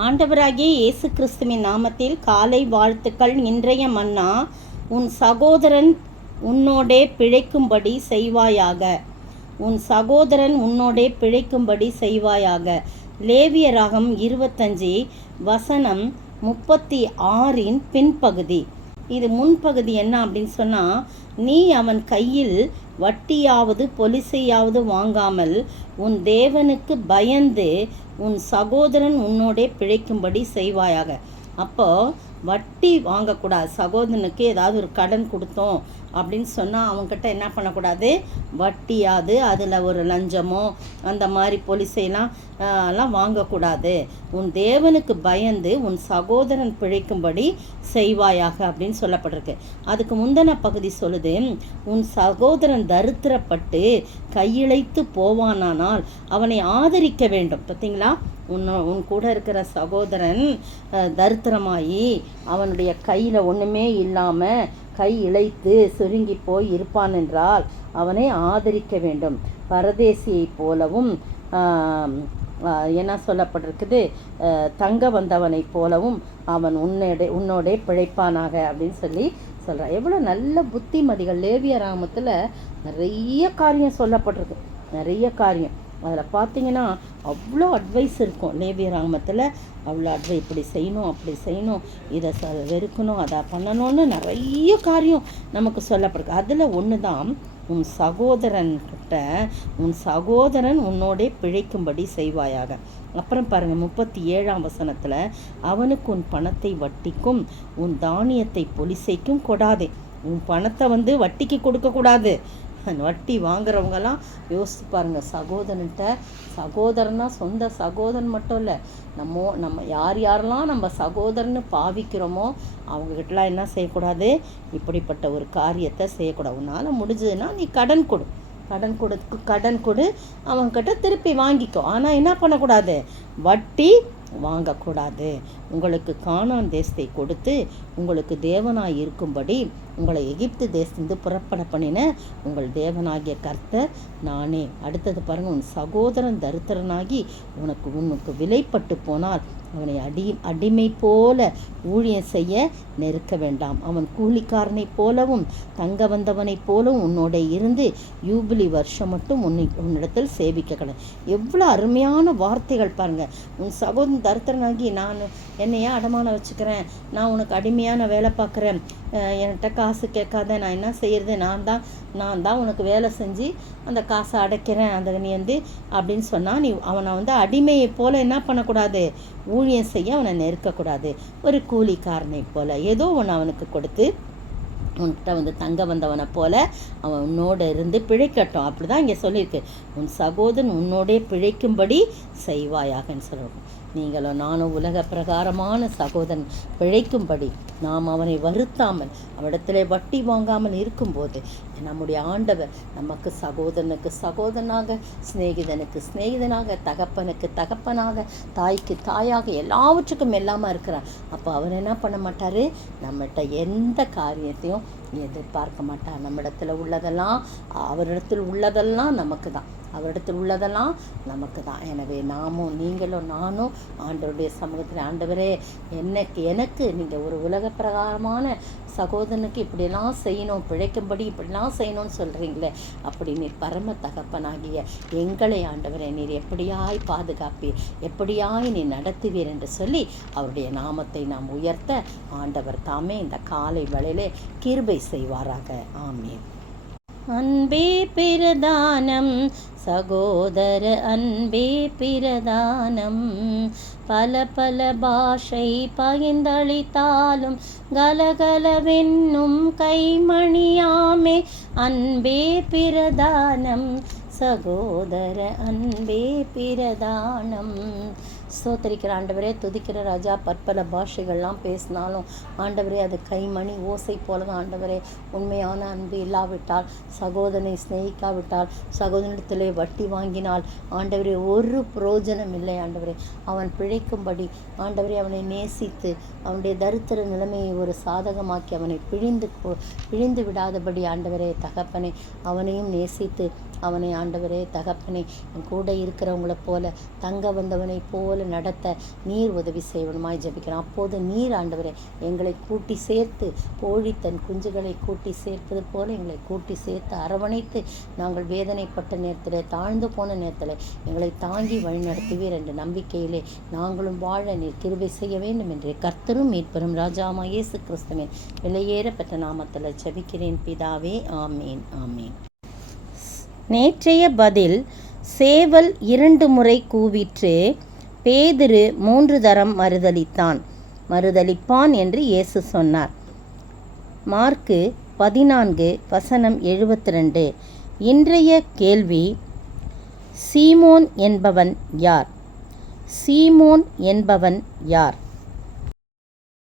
ஆண்டவராகிய இயேசு கிறிஸ்துவின் நாமத்தில் காலை வாழ்த்துக்கள். இன்றைய மன்னா, உன் சகோதரன் உன்னோடே பிழைக்கும்படி செய்வாயாக. உன் சகோதரன் உன்னோடே பிழைக்கும்படி செய்வாயாக. லேவியராகம் 25 வசனம் 36 பின்பகுதி. இது முன்பகுதி என்ன அப்படின்னு சொன்னால், நீ அவன் கையில் வட்டியாவது பொலிசையாவது வாங்காமல் உன் தேவனுக்கு பயந்து உன் சகோதரன் உன்னோடே பிழைக்கும்படி செய்வாயாக. அப்போ வட்டி வாங்கக்கூடாது. சகோதரனுக்கு ஏதாவது ஒரு கடன் கொடுத்தோம் அப்படின்னு சொன்னால் அவங்ககிட்ட என்ன பண்ணக்கூடாது, வட்டியாது அதில் ஒரு லஞ்சமோ அந்த மாதிரி எல்லாம் வாங்கக்கூடாது. உன் தேவனுக்கு பயந்து உன் சகோதரன் பிழைக்கும்படி செய்வாயாக அப்படின்னு சொல்லப்பட்டிருக்கு. அதுக்கு முந்தின பகுதி சொல்லுது, உன் சகோதரன் தரித்திரப்பட்டு கையிழைத்து போவானானால் அவனை ஆதரிக்க வேண்டும். பார்த்தீங்களா, உன் கூட இருக்கிற சகோதரன் தரித்திரமாயி அவனுடைய கையில் ஒன்றுமே இல்லாமல் கை இழைத்து சுருங்கி போய் இருப்பான் என்றால் அவனை ஆதரிக்க வேண்டும். பரதேசியை போலவும் என்ன சொல்லப்பட்டிருக்குது, தங்க வந்தவனை போலவும் அவன் உன்னோடே பிழைப்பானாக அப்படின்னு சொல்கிறான். எவ்வளோ நல்ல புத்திமதிகள். லேவியராகமத்தில் நிறைய காரியம் சொல்லப்பட்டிருக்கு, நிறைய காரியம். அதில் பார்த்தீங்கன்னா அவ்வளோ அட்வைஸ் இருக்கும். லேவியராகமத்தில் அவ்வளோ அட்வைஸ், இப்படி செய்யணும் அப்படி செய்யணும், இதை வெறுக்கணும் அதை பண்ணணும்னு நிறைய காரியம் நமக்கு சொல்லப்படுது. அதில் ஒன்று தான், உன் சகோதரன்கிட்ட உன் சகோதரன் உன்னோடே பிழைக்கும்படி செய்வாயாக. அப்புறம் பாருங்கள் 37ஆம் வசனத்தில், அவனுக்கு உன் பணத்தை வட்டிக்கும் உன் தானியத்தை பொலிசைக்கும் கொடாதே. உன் பணத்தை வட்டிக்கு கொடுக்கக்கூடாது. வட்டி வாங்குறவங்கெல்லாம் யோசிச்சு பாருங்கள். சகோதரனா சொந்த சகோதரன் மட்டும் இல்லை, நம்ம யாரெல்லாம் நம்ம சகோதரன்னு பாவிக்கிறோமோ அவங்ககிட்டலாம் என்ன செய்யக்கூடாது, இப்படிப்பட்ட ஒரு காரியத்தை செய்யக்கூடாது. உன்னால் முடிஞ்சதுன்னா நீ கடன் கொடு, அவங்ககிட்ட திருப்பி வாங்கிக்கோ. ஆனால் என்ன பண்ணக்கூடாது, வட்டி வாங்கக்கூடாது. உங்களுக்கு கானான் தேசத்தை கொடுத்து உங்களுக்கு தேவனாய் இருக்கும்படி உங்களை எகிப்து தேசத்திலிருந்து புறப்பட பண்ணின உங்கள் தேவனாகிய கர்த்தர் நானே. அடுத்தது பாருங்கள், உன் சகோதரன் தரித்திரனாகி உனக்கு விலைப்பட்டு போனால் அவனை அடிமை போல ஊழியம் செய்ய நெருக்க வேண்டாம். அவன் கூலிக்காரனை போலவும் தங்க வந்தவனைப் போலவும் உன்னோட இருந்து யூபிலி வருஷம் மட்டும் உன்னிடத்தில் சேவிக்க கடை. எவ்வளோ அருமையான வார்த்தைகள் பாருங்கள். உன் சகோதரன் தரித்திரனாகி நான் என்னையா அடமானம் வச்சுக்கிறேன், நான் உனக்கு அடிமையான வேலை பார்க்குறேன், என்கிட்ட காசு கேட்காத, நான் என்ன செய்கிறது, நான் தான் உனக்கு வேலை செஞ்சு அந்த காசை அடைக்கிறேன், அந்த நீ அப்படின்னு சொன்னால் நீ அவனை அடிமையை போல் என்ன பண்ணக்கூடாது, ஊழியம் செய்ய அவனை நெருக்கக்கூடாது. ஒரு கூலிக்காரனை போல் ஏதோ ஒன்று அவனுக்கு கொடுத்து உன்கிட்ட தங்க வந்தவனை போல அவன் உன்னோட இருந்து பிழைக்கட்டும். அப்படி தான் இங்கே சொல்லியிருக்கு, உன் சகோதரன் உன்னோடே பிழைக்கும்படி செய்வாயாகன்னு சொல்லுவோம். நீங்களும் நானும் உலக பிரகாரமான சகோதரன் பிழைக்கும்படி நாம் அவனை வருத்தாமல் அவனிடத்திலே வட்டி வாங்காமல் இருக்கும்போது நம்முடைய ஆண்டவர் நமக்கு சகோதரனுக்கு சகோதரனாக, சிநேகிதனுக்கு சிநேகிதனாக, தகப்பனுக்கு தகப்பனாக, தாய்க்கு தாயாக, எல்லாவற்றுக்கும் எல்லாமா இருக்கிறார். அப்போ அவர் என்ன பண்ண மாட்டார், நம்மகிட்ட எந்த காரியத்தையும் எதிர்பார்க்க மாட்டார். நம்மிடத்தில் உள்ளதெல்லாம் அவரிடத்தில் உள்ளதெல்லாம் நமக்கு தான், அவரிடத்தில் உள்ளதெல்லாம் நமக்கு தான். எனவே நீங்களும் நானும் ஆண்டவருடைய சமூகத்தில், ஆண்டவரே எனக்கு நீங்கள் ஒரு உலக பிரகாரமான சகோதரனுக்கு இப்படிலாம் செய்யணும், பிழைக்கும்படி இப்படிலாம் செய்யணும்னு சொல்கிறீங்களே, அப்படி நீர் பரம தகப்பனாகிய எங்களை ஆண்டவரே நீர் எப்படியாய் பாதுகாப்பீர், எப்படியாய் நீ நடத்துவீர் என்று சொல்லி அவருடைய நாமத்தை நாம் உயர்த்த ஆண்டவர் தாமே இந்த காலை வேளையிலே கிருபை செய்வாராக. ஆமென். அன்பே பிரதானம் சகோதர அன்பே பிரதானம், பல பாஷை பகிர்ந்தளித்தாலும் கலகலவென்னும் கைமணியாமே. அன்பே பிரதானம் சகோதர அன்பே பிரதானம். ஸ்தோத்திரிக்கிற ஆண்டவரே, துதிக்கிற ராஜா. பற்பல பாஷைகள்லாம் பேசினாலும் ஆண்டவரே அது கைமணி ஓசை போல தான் ஆண்டவரே. உண்மையான அன்பு இல்லாவிட்டால், சகோதரனை ஸ்நேகிக்காவிட்டால், சகோதரத்திலே வட்டி வாங்கினால் ஆண்டவரே ஒரு பிரயோஜனம் இல்லை. ஆண்டவரே அவன் ஆண்டவரே அவனை நேசித்து அவனுடைய தரித்திர நிலைமையை ஒரு சாதகமாக்கி அவனை பிழிந்து விடாதபடி ஆண்டவரே தகப்பனை அவனையும் நேசித்து அவனை ஆண்டவரே தகப்பனே என் கூட இருக்கிறவங்கள போல தங்க வந்தவனை போல நடத்த நீர் உதவி செய்வனுமாய் ஜெபிக்கிறோம். அப்போது நீர் ஆண்டவரே எங்களை கூட்டி சேர்த்து கோழி தன் குஞ்சுகளை கூட்டி சேர்ப்பது போல எங்களை கூட்டி சேர்த்து அரவணைத்து நாங்கள் வேதனைப்பட்ட நேரத்தில் தாழ்ந்து போன நேரத்தில் எங்களை தாங்கி வழிநடத்துவீர் என்ற நம்பிக்கையிலே நாங்களும் வாழ நீர் கிருபை செய்ய வேண்டும் என்று கர்த்தரும் மீட்பரும் ராஜாமா இயேசு கிறிஸ்துவின் விலையேறப்பட்ட நாமத்தில் ஜெபிக்கிறேன் பிதாவே. ஆமேன் ஆமேன். நேற்றைய பதில், சேவல் 2 முறை கூவிற்று, பேதுரு 3 தரம் மறுதலிப்பான் என்று இயேசு சொன்னார். மார்க்கு 14:72. இன்றைய கேள்வி, சீமோன் என்பவன் யார்? சீமோன் என்பவன் யார்?